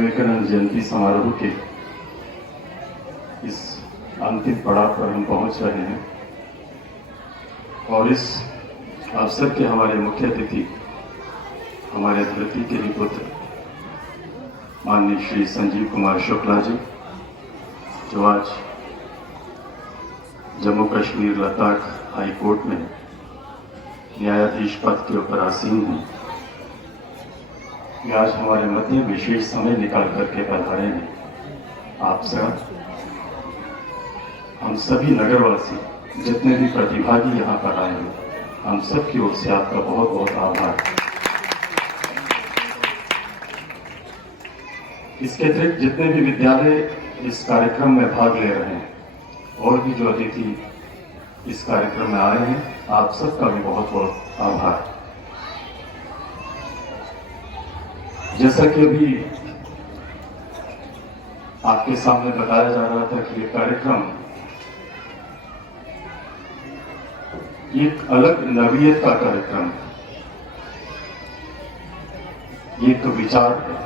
विवेकानंद जयंती समारोह के इस अंतिम पड़ाव पर हम पहुंच रहे हैं और इस अवसर के हमारे मुख्य अतिथि हमारे धरती के ही पुत्र माननीय श्री संजीव कुमार शुक्ला जी, जो आज जम्मू कश्मीर लद्दाख हाई कोर्ट में न्यायाधीश पद के ऊपर आसीन हैं, ये आज हमारे मध्य विशेष समय निकाल करके पधारे हैं। आप सब, हम सभी नगरवासी जितने भी प्रतिभागी यहाँ पर आए हैं, हम सब की ओर से आपका बहुत बहुत आभार। इसके अतिरिक्त जितने भी विद्यालय इस कार्यक्रम में भाग ले रहे हैं और भी जो अतिथि इस कार्यक्रम में आए हैं, आप सबका भी बहुत बहुत आभार। जैसा कि अभी आपके सामने बताया जा रहा था कि ये कार्यक्रम एक अलग नवीयत का कार्यक्रम है, ये एक विचार है,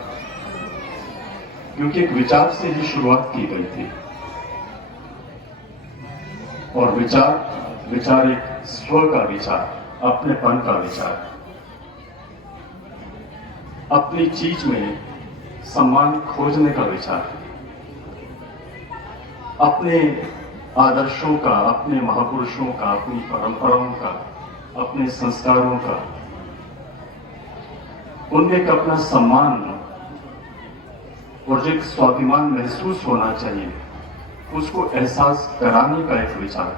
क्योंकि एक विचार से ही शुरुआत की गई थी और विचार एक स्व का विचार, अपनेपन का विचार, अपनी चीज में सम्मान खोजने का विचार, अपने आदर्शों का, अपने महापुरुषों का, अपनी परंपराओं का, अपने संस्कारों का, उनमें एक अपना सम्मान और जो एक स्वाभिमान महसूस होना चाहिए, उसको एहसास कराने का एक विचार।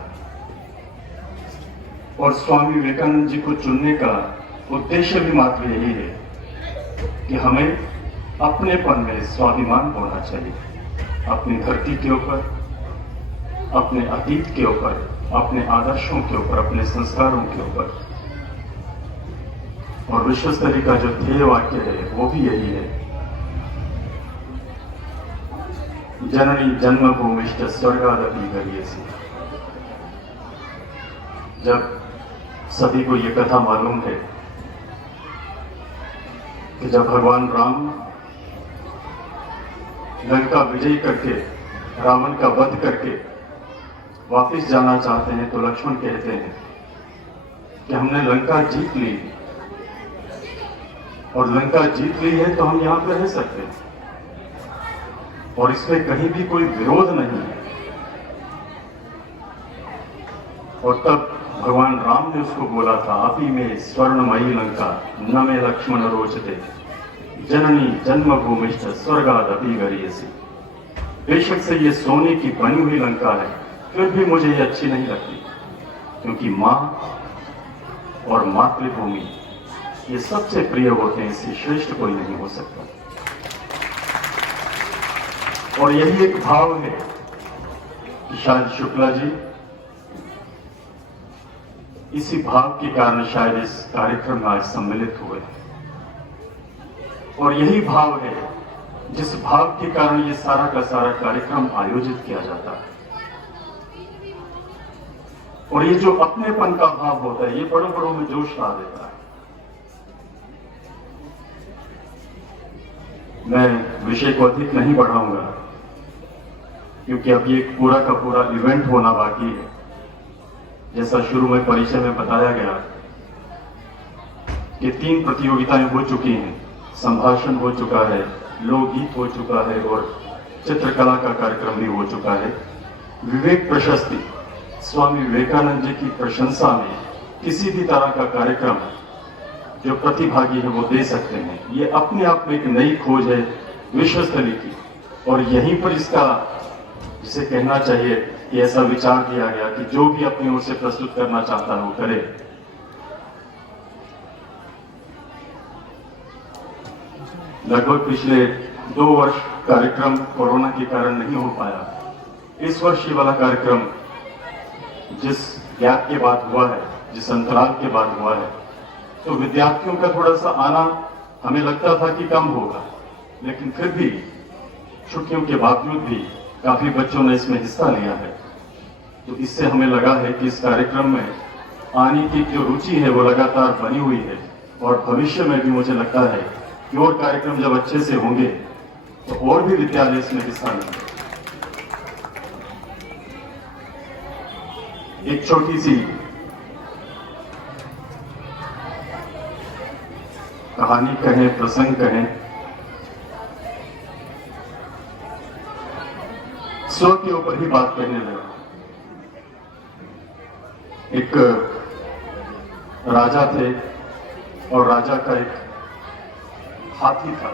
और स्वामी विवेकानंद जी को चुनने का उद्देश्य भी मात्र यही है कि हमें अपनेपन में स्वाभिमान होना चाहिए, अपनी धरती के ऊपर, अपने अतीत के ऊपर, अपने आदर्शों के ऊपर, अपने संस्कारों के ऊपर। और विश्व स्तरीय का जो ध्येय वाक्य है वो भी यही है, जननी जन्मभूमिश्च स्वर्गादपि गरीयसी। जब सभी को ये कथा मालूम है कि जब भगवान राम लंका विजय करके, रावण का वध करके वापस जाना चाहते हैं, तो लक्ष्मण कहते हैं कि हमने लंका जीत ली और लंका जीत ली है तो हम यहां पर रह सकते हैं और इसमें कहीं भी कोई विरोध नहीं है। और तब भगवान राम ने उसको बोला था, अपि में स्वर्णमयी लंका न में लक्ष्मण रोचते, जननी जन्मभूमिश्च स्वर्गादपि गरीयसी। बेशक से ये सोने की बनी हुई लंका है, फिर भी मुझे ये अच्छी नहीं लगती, क्योंकि मां और मातृभूमि ये सबसे प्रिय होते हैं, इससे श्रेष्ठ कोई नहीं हो सकता। और यही एक भाव है कि शायद शुक्ला जी इसी भाव के कारण शायद इस कार्यक्रम में आज सम्मिलित हुए, और यही भाव है जिस भाव के कारण ये सारा का सारा कार्यक्रम आयोजित किया जाता है। और ये जो अपनेपन का भाव होता है, ये बड़ों बड़ों में जोश ला देता है। मैं विषय को अधिक नहीं बढ़ाऊंगा, क्योंकि अब ये पूरा का पूरा इवेंट होना बाकी है। जैसा शुरू में परिचय में बताया गया कि 3 प्रतियोगिताएं हो चुकी हैं, संभाषण हो चुका है, लोकगीत हो चुका है और चित्रकला का कार्यक्रम भी हो चुका है। विवेक प्रशस्ति, स्वामी विवेकानंद जी की प्रशंसा में किसी भी तरह का कार्यक्रम जो प्रतिभागी है वो दे सकते हैं। ये अपने आप में एक नई खोज है विश्व स्तरीय की, और यहीं पर इसका, जिसे कहना चाहिए कि ऐसा विचार किया गया कि जो भी अपनी ओर से प्रस्तुत करना चाहता है वो करे। लगभग पिछले 2 वर्ष कार्यक्रम कोरोना के कारण नहीं हो पाया। इस वर्ष ये वाला कार्यक्रम जिस गैप के बाद हुआ है, जिस अंतराल के बाद हुआ है, तो विद्यार्थियों का थोड़ा सा आना हमें लगता था कि कम होगा, लेकिन फिर भी छुट्टियों के बावजूद भी काफी बच्चों ने इसमें हिस्सा लिया है। तो इससे हमें लगा है कि इस कार्यक्रम में आने की जो रुचि है वो लगातार बनी हुई है, और भविष्य में भी मुझे लगता है कि और कार्यक्रम जब अच्छे से होंगे तो और भी विद्यालय इसमें हिस्सा लेंगे। एक छोटी सी कहानी कहें, प्रसंग कहें, स्व के ऊपर ही बात कहने लगा। एक राजा थे और राजा का एक हाथी था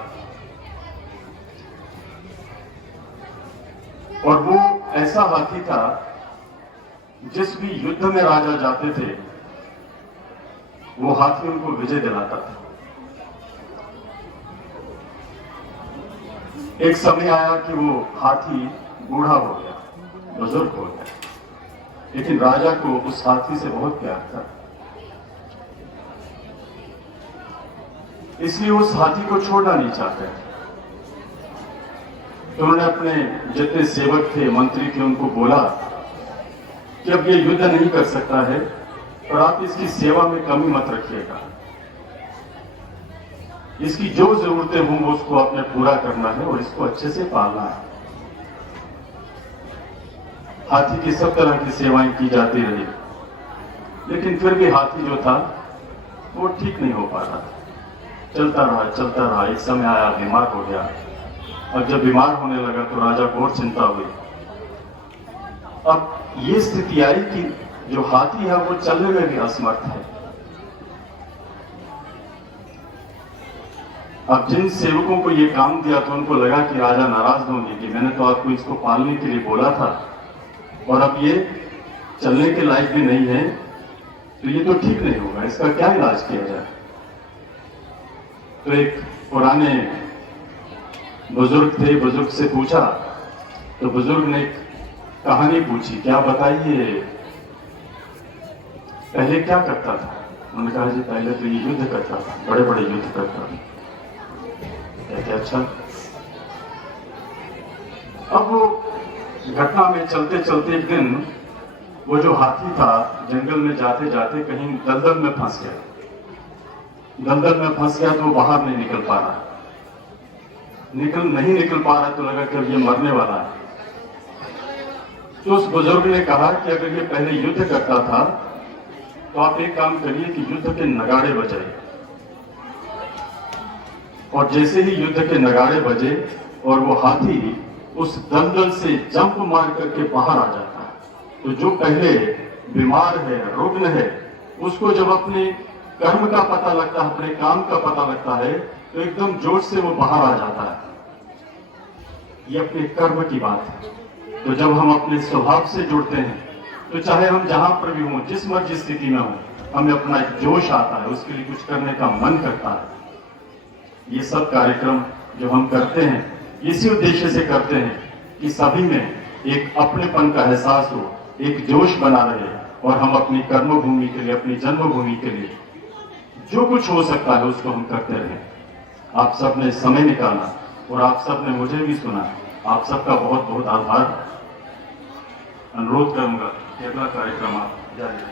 और वो ऐसा हाथी था जिस भी युद्ध में राजा जाते थे वो हाथी उनको विजय दिलाता था। एक समय आया कि वो हाथी बूढ़ा हो गया, बुजुर्ग हो गया, लेकिन राजा को उस हाथी से बहुत प्यार था, इसलिए उस हाथी को छोड़ना नहीं चाहते। तो उन्होंने अपने जितने सेवक थे, मंत्री थे, उनको बोला कि अब ये युद्ध नहीं कर सकता है और आप इसकी सेवा में कमी मत रखिएगा, इसकी जो जरूरतें हों वो उसको आपने पूरा करना है और इसको अच्छे से पालना है। हाथी की सब तरह की सेवाएं की जाती रही, लेकिन फिर भी हाथी जो था वो ठीक नहीं हो पा रहा था। चलता रहा। एक समय आया बीमार हो गया। अब जब बीमार होने लगा तो राजा को और चिंता हुई। अब ये स्थिति आई कि जो हाथी है वो चलने में भी असमर्थ है। अब जिन सेवकों को ये काम दिया तो उनको लगा कि राजा नाराज होंगे कि मैंने तो आपको इसको पालने के लिए बोला था और अब ये चलने के लायक भी नहीं है, तो ये तो ठीक नहीं होगा, इसका क्या इलाज किया जाए। तो एक पुराने बुजुर्ग थे, बुजुर्ग से पूछा तो बुजुर्ग ने एक कहानी पूछी, क्या बताइए पहले क्या करता था। उन्होंने कहा जी पहले तो ये युद्ध करता था, बड़े बड़े युद्ध करता था। कहते अच्छा। अब वो घटना में चलते चलते एक दिन वो जो हाथी था जंगल में जाते जाते कहीं दलदल में फंस गया। दलदल में फंस गया तो वो बाहर नहीं निकल पा रहा, नहीं निकल पा रहा तो लगा कि अब ये मरने वाला है। तो उस बुजुर्ग ने कहा कि अगर ये पहले युद्ध करता था तो आप एक काम करिए कि युद्ध के नगाड़े बजाइए। और जैसे ही युद्ध के नगाड़े बजे और वो हाथी उस दलदल से जंप मार करके बाहर आ जाता है, तो जो पहले बीमार है, रुग्ण है, उसको जब अपने कर्म का पता लगता है, अपने काम का पता लगता है, तो एकदम जोश से वो बाहर आ जाता है। ये अपने कर्म की बात है। तो जब हम अपने स्वभाव से जुड़ते हैं तो चाहे हम जहां पर भी हों, जिस मर्जी स्थिति में हों, हमें अपना एक जोश आता है, उसके लिए कुछ करने का मन करता है। ये सब कार्यक्रम जो हम करते हैं इसी उद्देश्य से करते हैं कि सभी में एक अपनेपन का एहसास हो, एक जोश बना रहे और हम अपनी कर्मभूमि के लिए, अपनी जन्मभूमि के लिए जो कुछ हो सकता है उसको हम करते रहें। आप सबने समय निकाला और आप सबने मुझे भी सुना, आप सबका बहुत बहुत आभार। अनुरोध करूंगा कि अगला कार्यक्रम आप जारी रखें।